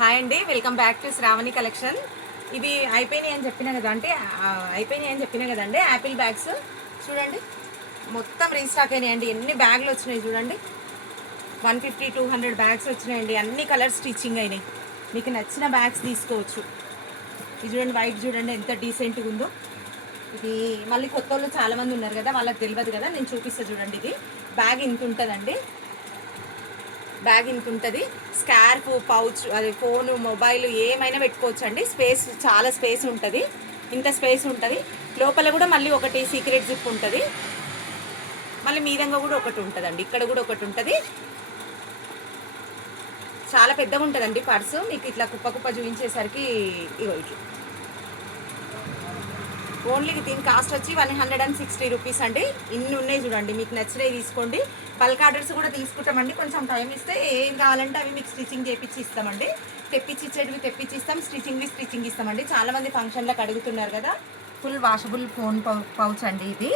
Hi అండి, welcome back to Shravani collection. ఇవి అయిపోయినాయి అని చెప్పినా కదా, అంటే అయిపోయినాయి అని చెప్పినా కదండి. యాపిల్ బ్యాగ్స్ చూడండి, మొత్తం రీస్టాక్ అయినాయండి. ఎన్ని బ్యాగులు వచ్చినాయి చూడండి, 150-200 బ్యాగ్స్ వచ్చినాయండి. అన్ని కలర్స్ స్టిచ్చింగ్ అయినాయి. మీకు నచ్చిన బ్యాగ్స్ తీసుకోవచ్చు. ఇది చూడండి, వైట్ చూడండి ఎంత డీసెంట్గా ఉందో. ఇది మళ్ళీ కొత్త వాళ్ళు చాలామంది ఉన్నారు కదా, వాళ్ళకి తెలియదు కదా, నేను చూపిస్తా చూడండి. ఇది బ్యాగ్ ఇంత ఉంటుందండి, బ్యాగ్ ఇంత ఉంటుంది. స్కార్ఫ్, పౌచ్, అది ఫోను, మొబైల్ ఏమైనా పెట్టుకోవచ్చు అండి. స్పేస్ చాలా స్పేస్ ఉంటుంది, ఇంత స్పేస్ ఉంటుంది. లోపల కూడా మళ్ళీ ఒకటి సీక్రెట్ జిప్ ఉంటుంది. మళ్ళీ మీదంగా కూడా ఒకటి ఉంటుందండి, ఇక్కడ కూడా ఒకటి ఉంటుంది. చాలా పెద్దగా ఉంటుందండి పర్సు. మీకు ఇట్లా కుప్ప కుప్ప చూపించేసరికి ఇగో ఇట్లా. ఓన్లీ దీని కాస్ట్ వచ్చి 160 రూపీస్ అండి. ఇన్ని ఉన్నాయి చూడండి, మీకు నచ్చినవి తీసుకోండి. బల్క్ ఆర్డర్స్ కూడా తీసుకుంటామండి. కొంచెం టైం ఇస్తే ఏం కావాలంటే అవి మీకు స్టిచ్చింగ్ చేపించి ఇస్తామండి. తెప్పించి ఇచ్చేటివి తెప్పించి ఇస్తాం, స్టిచ్చింగ్ ఇస్తామండి. చాలామంది ఫంక్షన్లకు అడుగుతున్నారు కదా. ఫుల్ వాషబుల్ ఫోన్ పౌచ్ అండి ఇది.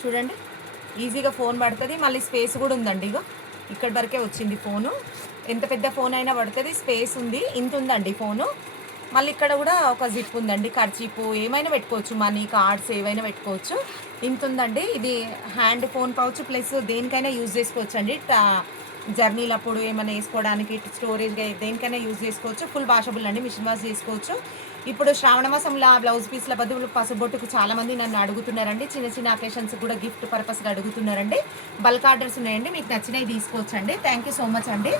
చూడండి, ఈజీగా ఫోన్ పడుతుంది. మళ్ళీ స్పేస్ కూడా ఉందండి. ఇగో ఇక్కడ వరకే వచ్చింది ఫోను. ఎంత పెద్ద ఫోన్ అయినా పడుతుంది, స్పేస్ ఉంది. ఇంత ఉందండి ఫోను. మళ్ళీ ఇక్కడ కూడా ఒక జిప్ ఉందండి, ఖర్చీపు ఏమైనా పెట్టుకోవచ్చు, మనీ, కార్డ్స్ ఏవైనా పెట్టుకోవచ్చు. ఇంత ఉందండి. ఇది హ్యాండ్ ఫోన్ పౌచ్ ప్లస్ దేనికైనా యూజ్ చేసుకోవచ్చు అండి. జర్నీలప్పుడు ఏమైనా వేసుకోవడానికి, స్టోరేజ్గా దేనికైనా యూజ్ చేసుకోవచ్చు. ఫుల్ వాషబుల్ అండి, మిషన్ వాష్ చేసుకోవచ్చు. ఇప్పుడు శ్రావణ మాసంలో బ్లౌజ్ పీస్ల బదులు పసుబొట్టుకు చాలామంది నన్ను అడుగుతున్నారండి. చిన్న చిన్న అకేషన్స్ కూడా గిఫ్ట్ పర్పస్గా అడుగుతున్నారండి. బల్క్ ఆర్డర్స్ ఉన్నాయండి, మీకు నచ్చినవి తీసుకోవచ్చు అండి. థ్యాంక్ యూ సో మచ్ అండి.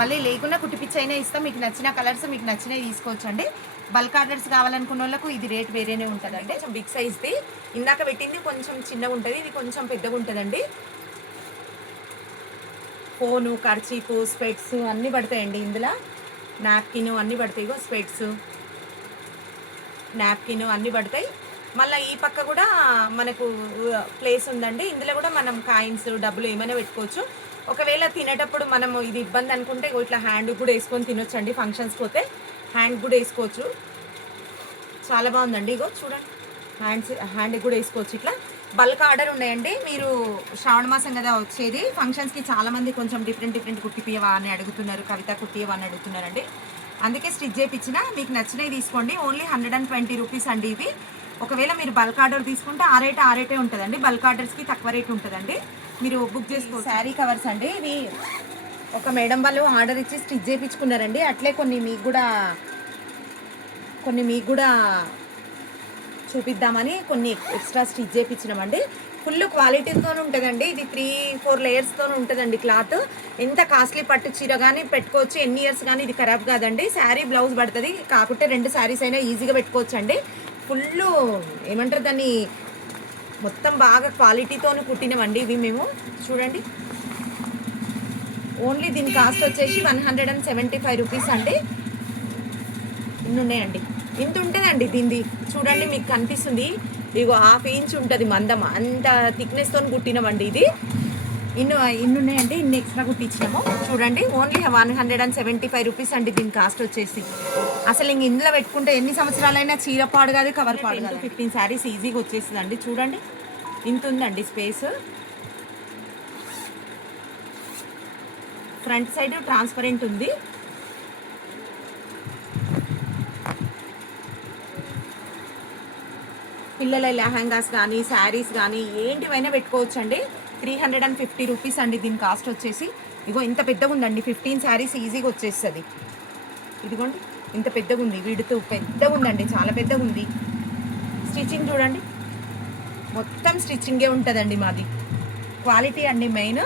మళ్ళీ లేకుండా కుట్టిపిచ్చి అయినా ఇస్తాం. మీకు నచ్చిన కలర్స్ మీకు నచ్చినవి తీసుకోవచ్చు అండి. బల్క్ ఆర్డర్స్ కావాలనుకున్న వాళ్ళకు ఇది రేట్ వేరేనే ఉంటుందండి. కొంచెం బిగ్ సైజ్ది, ఇందాక పెట్టింది కొంచెం చిన్నగా ఉంటుంది, ఇది కొంచెం పెద్దగా ఉంటుందండి. ఫోను, కర్చీపు, స్పెట్స్ అన్నీ పడతాయండి ఇందులో. నాప్కిన్ అన్నీ పడతాయి. ఇగో స్పెట్స్, నాప్కిన్ అన్నీ పడతాయి. మళ్ళీ ఈ పక్క కూడా మనకు ప్లేస్ ఉందండి. ఇందులో కూడా మనం కాయిన్స్, డబ్బులు ఏమైనా పెట్టుకోవచ్చు. ఒకవేళ తినేటప్పుడు మనము ఇది ఇబ్బంది అనుకుంటే ఇట్లా హ్యాండ్ కూడా వేసుకొని తినొచ్చండి. ఫంక్షన్స్ పోతే హ్యాండ్ కూడా వేసుకోవచ్చు. చాలా బాగుందండి. ఇగో చూడండి, హ్యాండ్ కూడా వేసుకోవచ్చు. ఇట్లా బల్క్ ఆర్డర్ ఉన్నాయండి. మీరు శ్రావణ మాసం కదా వచ్చేది, ఫంక్షన్స్కి చాలామంది కొంచెం డిఫరెంట్ కుట్టిపియవా అని అడుగుతున్నారు, కవిత కుట్టియవా అని అడుగుతున్నారండి. అందుకే స్టిచ్ చేయించిన. మీకు నచ్చినవి తీసుకోండి. ఓన్లీ 120 రూపీస్ అండి ఇవి. ఒకవేళ మీరు బల్క్ ఆర్డర్ తీసుకుంటే ఆ రేటే ఉంటుందండి. బల్క్ ఆర్డర్స్కి తక్కువ రేట్ ఉంటుందండి, మీరు బుక్ చేసుకో. శారీ కవర్స్ అండి ఇవి. ఒక మేడం వాళ్ళు ఆర్డర్ ఇచ్చి స్టిచ్ చేయించుకున్నారండి. అట్లే కొన్ని మీకు కూడా చూపిద్దామని కొన్ని ఎక్స్ట్రా స్టిచ్ చేయించినామండి. ఫుల్ క్వాలిటీతో ఉంటుందండి. ఇది 3-4 లేయర్స్తో ఉంటుందండి క్లాత్. ఎంత కాస్ట్లీ పట్టు చీర కానీ పెట్టుకోవచ్చు, ఎన్ని ఇయర్స్ కానీ ఇది ఖరాబ్ కాదండి. శారీ బ్లౌజ్ పడుతుంది, కాకుంటే 2 శారీస్ అయినా ఈజీగా పెట్టుకోవచ్చు అండి. ఫుల్ ఏమంటారు దాన్ని, మొత్తం బాగా క్వాలిటీతో కుట్టినవండి ఇవి మేము. చూడండి, ఓన్లీ దీని కాస్ట్ వచ్చేసి 175 రూపీస్ అండి. ఇన్ని ఉన్నాయండి, ఇంత ఉంటుందండి దీనిది. చూడండి, మీకు కనిపిస్తుంది, ఇగో 1/2 ఇంచ్ ఉంటుంది మందం, అంత థిక్నెస్తో కుట్టినామండి ఇది. ఇన్ని ఉన్నాయండి, ఇన్ని ఎక్స్ట్రా కుట్టించినాము. చూడండి, ఓన్లీ 175 రూపీస్ అండి దీని కాస్ట్ వచ్చేసి. అసలు ఇంక ఇందులో పెట్టుకుంటే ఎన్ని సంవత్సరాలైనా చీర పాడు కాదు, కవర్ పాడు కాదు. 15 శారీస్ ఈజీగా వచ్చేసిందండి. చూడండి, ఇంత ఉందండి స్పేస్. ఫ్రంట్ సైడ్ ట్రాన్స్పరెంట్ ఉంది. పిల్లల లెహంగాస్ కానీ, శారీస్ కానీ ఏంటివైనా పెట్టుకోవచ్చు అండి. 350 రూపీస్ అండి దీని కాస్ట్ వచ్చేసి. ఇగో ఇంత పెద్దగా ఉందండి, 15 శారీస్ ఈజీగా వచ్చేస్తుంది. ఇదిగోండి, ఇంత పెద్దగా ఉంది, వీడితో పెద్దగా ఉందండి, చాలా పెద్దగా ఉంది. స్టిచ్చింగ్ చూడండి, మొత్తం స్టిచ్చింగే ఉంటుందండి మాది. క్వాలిటీ అండి మెయిన్.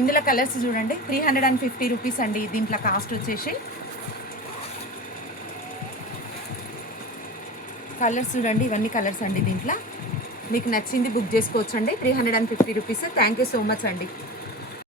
ఇందులో కలర్స్ చూడండి, 350 రూపీస్ అండి దీంట్లో కాస్ట్ వచ్చేసి. కలర్స్ చూడండి, ఇవన్నీ కలర్స్ అండి దీంట్లో. మీకు నచ్చింది బుక్ చేసుకోవచ్చు అండి. 350 rupees. Thank you so much అండి.